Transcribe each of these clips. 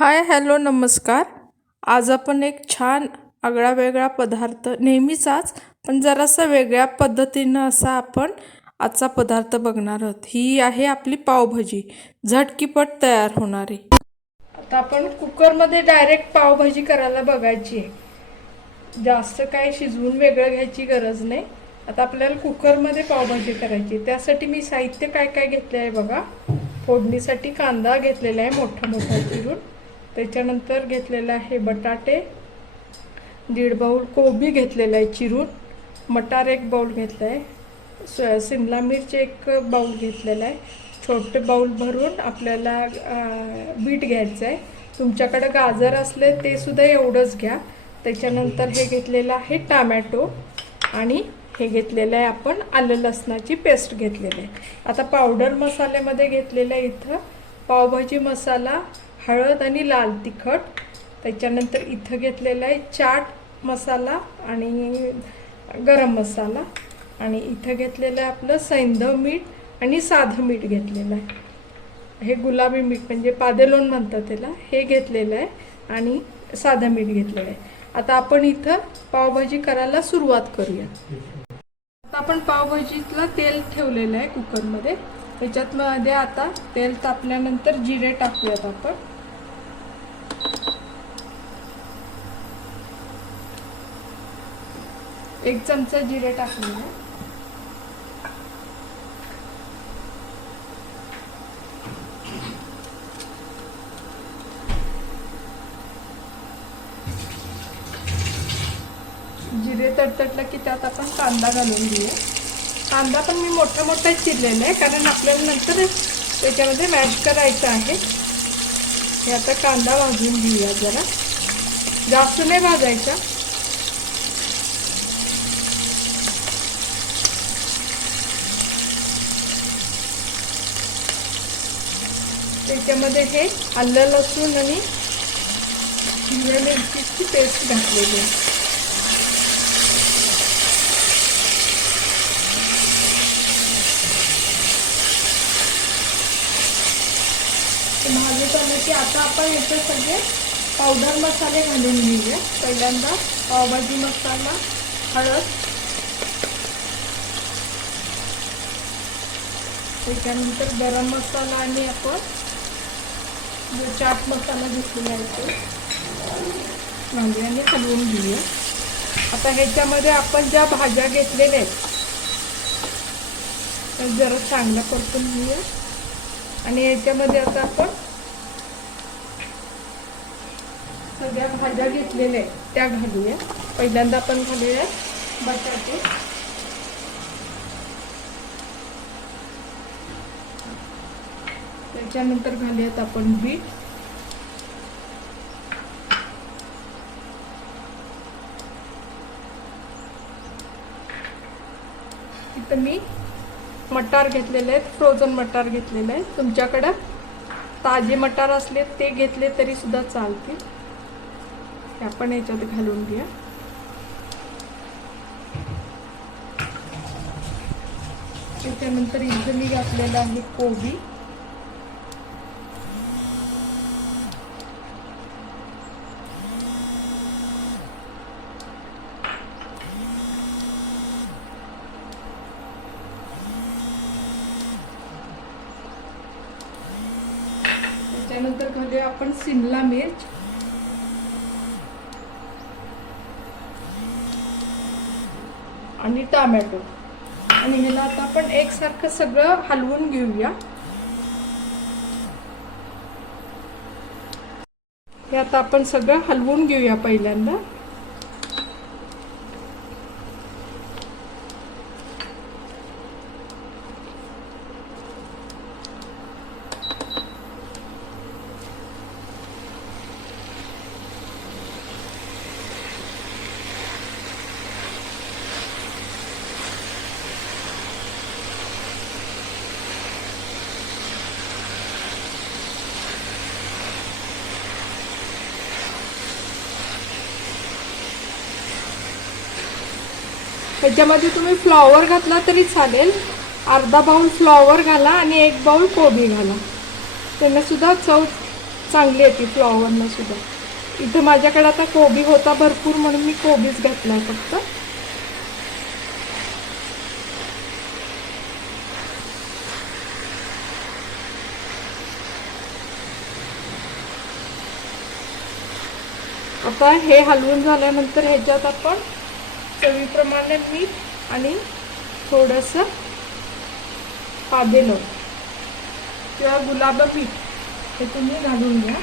Hi hello नमस्कार. आज आपण एक छान आगळा वेगळा पदार्थ नेहमीचाच पण जरासा वेगळ्या पद्धतीनं असा आपण आजचा पदार्थ बघणार आहोत. ही आहे आपली पावभाजी. झटकीपट तयार होणारी. आता आपण कुकरमध्ये डायरेक्ट पावभाजी करायला बघायची आहे. जास्त काय शिजवून वेगळं घ्यायची गरज नाही. आता आपल्याला कुकरमध्ये पावभाजी करायची आहे. त्यासाठी मी साहित्य काय काय घेतले आहे बघा. फोडणीसाठी कांदा घेतलेला आहे मोठा मोठा चिरून. त्याच्यानंतर घेतलेलं आहे बटाटे दीड बाऊल कोबी घेतलेला आहे चिरून. मटार एक बाऊल घेतला आहे सो सिमला मिरची एक बाऊल घेतलेला आहे. छोटे बाऊल भरून आपल्याला बीट घ्यायचं आहे तुमच्याकडे गाजर असले ते सुद्धा एवढंच घ्या. त्याच्यानंतर हे घेतलेलं आहे टामॅटो आणि हे घेतलेलं आहे आपण आलं लसणाची पेस्ट घेतलेली आहे. आता पावडर मसाल्यामध्ये घेतलेलं आहे इथं. पावभाजी मसाला हळद आणि लाल तिखट. त्याच्यानंतर इथं घेतलेलं आहे चाट मसाला आणि गरम मसाला. आणि इथं घेतलेलं आहे आपलं सैंध मीठ आणि साधं मीठ घेतलेलं आहे. हे गुलाबी मीठ म्हणजे पादेलोन म्हणतात त्याला. हे घेतलेलं आहे आणि साधं मीठ घेतलेलं आहे. आता आपण इथं पावभाजी करायला सुरुवात करूया. आता आपण पावभाजीतलं तेल ठेवलेलं आहे कुकरमध्ये. त्याच्यातमध्ये आता तेल तापल्यानंतर जिरे टाकूयात आपण. एक चमचा जिरे टाकलेले. जिरे तडतडलं की त्यात आपण कांदा घालून घेऊया कांदा पण मी मोठा मोठा चिरलेला आहे कारण आपल्याला नंतर त्याच्यामध्ये मॅश करायचं आहे. हे आता कांदा भाजून घेऊया जरा. जास्त नाही भाजायचा. त्याच्यामध्ये हे आलं लसूण आणि हिरव्या मिरचीची पेस्ट घातलेली आहे. ते भाजत की आता आपण याचे सगळे पावडर मसाले घालून घेऊया. पहिल्यांदा पावभाजी मसाला हळद. त्याच्यानंतर गरम मसाला आणि आपण चाट मसाला घेतलेला आहे तो. घालूया आणि हलवून घेऊया. आता ह्याच्यामध्ये आपण ज्या भाज्या घेतलेल्या आहेत त्या जरा चांगलं परतून घेऊया. आणि ह्याच्यामध्ये आता आपण सगळ्या भाज्या घेतलेल्या आहेत त्या घालूया. पहिल्यांदा आपण घालूया बटाटे. त्याच्यानंतर घालूयात आपण बीट. इथं मी मटार घेतलेले आहेत फ्रोझन मटार घेतलेले आहेत. तुमच्याकडं ताजे मटार असले ते घेतले तरी सुद्धा चालतील. हे आपण याच्यात घालून घ्या त्याच्यानंतर इथं मी घातलेलं आहे कोबी. त्यानंतर घालूया म्हणजे आपण शिमला मिर्च आणि टोमॅटो. आणि ह्याला आता आपण एकसारखं सगळं हलवून घेऊया. हे आता आपण सगळं हलवून घेऊया पहिल्यांदा. ह्याच्यामध्ये तुम्ही फ्लॉवर घातला तरी चालेल. अर्धा बाऊल फ्लॉवर घाला आणि एक बाऊल कोबी घाला. त्यांना सुद्धा चव चांगली येते फ्लॉवरनं सुद्धा. इथं माझ्याकडे आता कोबी होता भरपूर म्हणून मी कोबीच घातलाय फक्त. आता हे हलवून झाल्यानंतर ह्याच्यात आपण चवीप्रमाणे मीठ आणि थोडंसं पादेलं किंवा गुलाब पीठ हे तुम्ही घालून घ्या.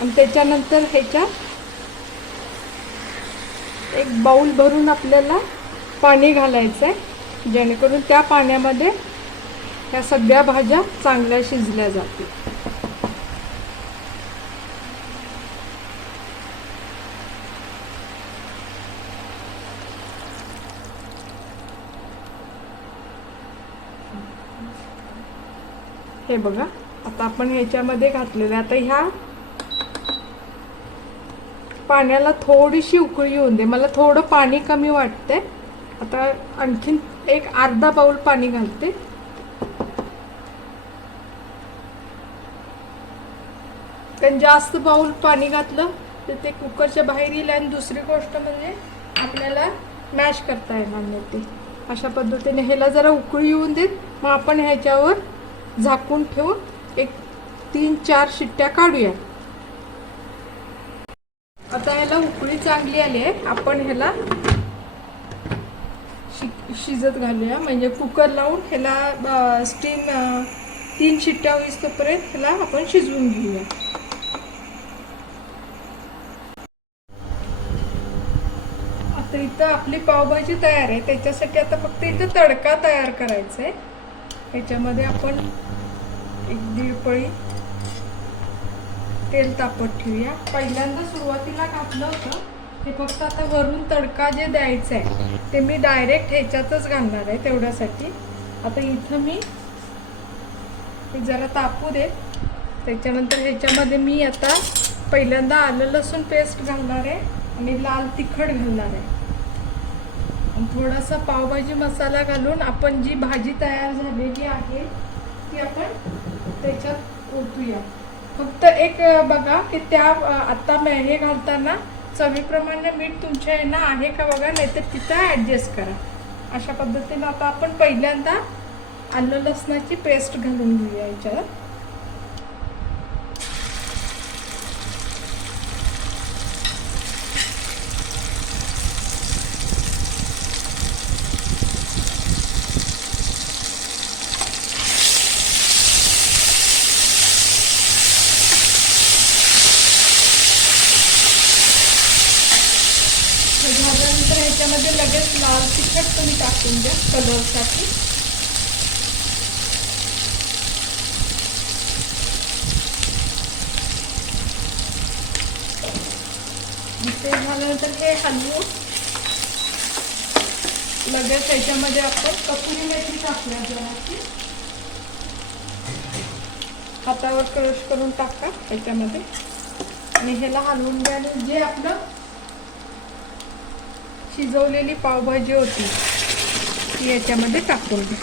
आणि त्याच्यानंतर ह्याच्यात एक बाऊल भरून आपल्याला पाणी घालायचं आहे जेणेकरून त्या पाण्यामध्ये ह्या सगळ्या भाज्या चांगल्या शिजल्या जातील. हे बघा आता आपण ह्याच्यामध्ये घातलेलं आता ह्या पाण्याला थोडीशी उकळी येऊन दे. मला थोडं पाणी कमी वाटतंय. आता आणखीन एक अर्धा बाउल पाणी घालते. कारण जास्त बाऊल पाणी घातलं तर ते कुकरच्या बाहेर येईल आणि दुसरी गोष्ट म्हणजे आपल्याला मॅश करता येणार नाही ते. अशा पद्धतीने ह्याला जरा उकळी येऊन देत. मग आपण ह्याच्यावर झाकून ठेवून एक तीन चार शिट्ट्या काढूया. आता ह्याला उकळी चांगली आली आहे. आपण ह्याला शि शिजत घालूया. म्हणजे कुकर लावून ह्याला स्टीम तीन शिट्ट्या होईस तोपर्यंत ह्याला आपण शिजवून घेऊया. आता आपली पावभाजी तयार आहे. त्याच्यासाठी आता फक्त इथं तडका तयार करायचा आहे ह्याच्यामध्ये आपण एक दीड पळी तेल तापत ठेवूया. पहिल्यांदा सुरुवातीला घातलं होतं. हे फक्त आता वरून तडका जे द्यायचं आहे ते मी डायरेक्ट ह्याच्यातच घालणार आहे तेवढ्यासाठी. आता इथं मी जरा तापू दे त्याच्यानंतर ह्याच्यामध्ये मी आता पहिल्यांदा आलं लसूण पेस्ट घालणार आहे आणि लाल तिखट घालणार आहे. थोडासा पावभाजी मसाला घालून आपण जी भाजी तयार झालेली आहे ती आपण त्याच्यात ओतूया. फक्त एक बघा की त्या आत्ता मे- हे घालताना चवीप्रमाणे मीठ तुमच्या यांना आहे का बघा नाहीतर तिथं ॲडजस्ट करा. अशा पद्धतीनं आता आपण पहिल्यांदा आलं लसणाची पेस्ट घालून घेऊया याच्यात हे झाल्यानंतर लगेच लाल तिखट तुम्ही टाकून द्या कलरसाठी. ते झाल्यानंतर हे हलवून लगेच ह्याच्यामध्ये आपण कपुरी मेथी टाकूया जराशी. हातावर क्रश करून टाका याच्यामध्ये. आणि ह्याला हलवून द्या आणि जे आपलं शिजवलेली पावभाजी होती ती याच्यामध्ये टाकून घ्या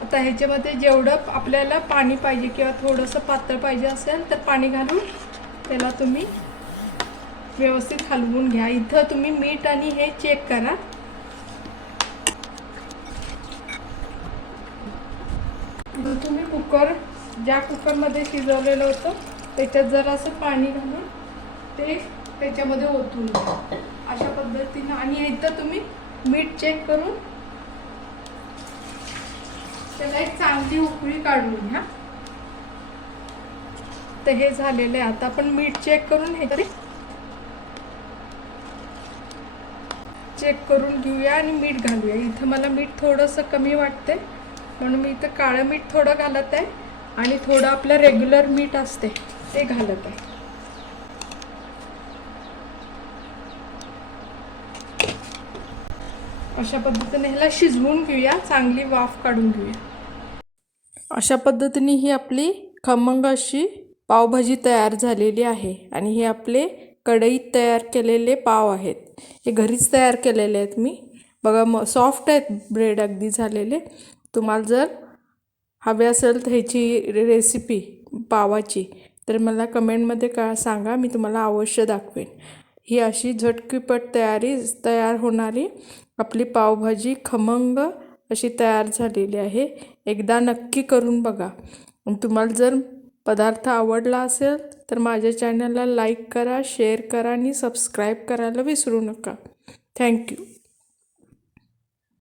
आता ह्याच्यामध्ये जेवढं आपल्याला पाणी पाहिजे किंवा थोडंसं पातळ पाहिजे असेल तर पाणी घालून त्याला तुम्ही व्यवस्थित हलवून घ्या. इथं तुम्ही मीठ आणि हे चेक करा. तुम्ही कुकर ज्या कुकरमध्ये शिजवलेलं होतं त्याच्यात जरासं पाणी घालून ते त्याच्यामध्ये ओतून घ्या. अशा पद्धतीनं. आणि इथं तुम्ही मीठ चेक करून त्याला एक चांगली उकळी काढून घ्या. तर हे झालेलं आहे. आता आपण मीठ चेक करून हे तरी चेक करून घेऊया आणि मीठ घालूया. इथं मला मीठ थोडंसं कमी वाटते म्हणून मी इथं काळं मीठ थोडं घालत आहे आणि थोडं आपलं रेग्युलर मीठ असते ते घालत आहे. अशा पद्धतीने ह्याला शिजवून घेऊया चांगली वाफ काढून घेऊया. अशा पद्धतीने ही आपली खमंग अशी पावभाजी तयार झालेली आहे आणि हे आपले कढईत तयार केलेले पाव आहेत. हे घरीच तयार केलेले आहेत मी. बघा म सॉफ्ट आहेत ब्रेड अगदी झालेले. तुम्हाला जर हवे असेल तर ह्याची रेसिपी पावाची तर मला कमेंटमध्ये का सांगा मी तुम्हाला अवश्य दाखवेन. ही अशी झटकीपट तयारी तयार होणारी आपली पावभाजी खमंग अशी तयार झालेली आहे. एकदा नक्की करून बघा. तुम्हाला जर पदार्थ आवडला असेल तर माझ्या चॅनलला लाईक करा शेअर करा आणि सबस्क्राईब करायला विसरू नका. थँक्यू.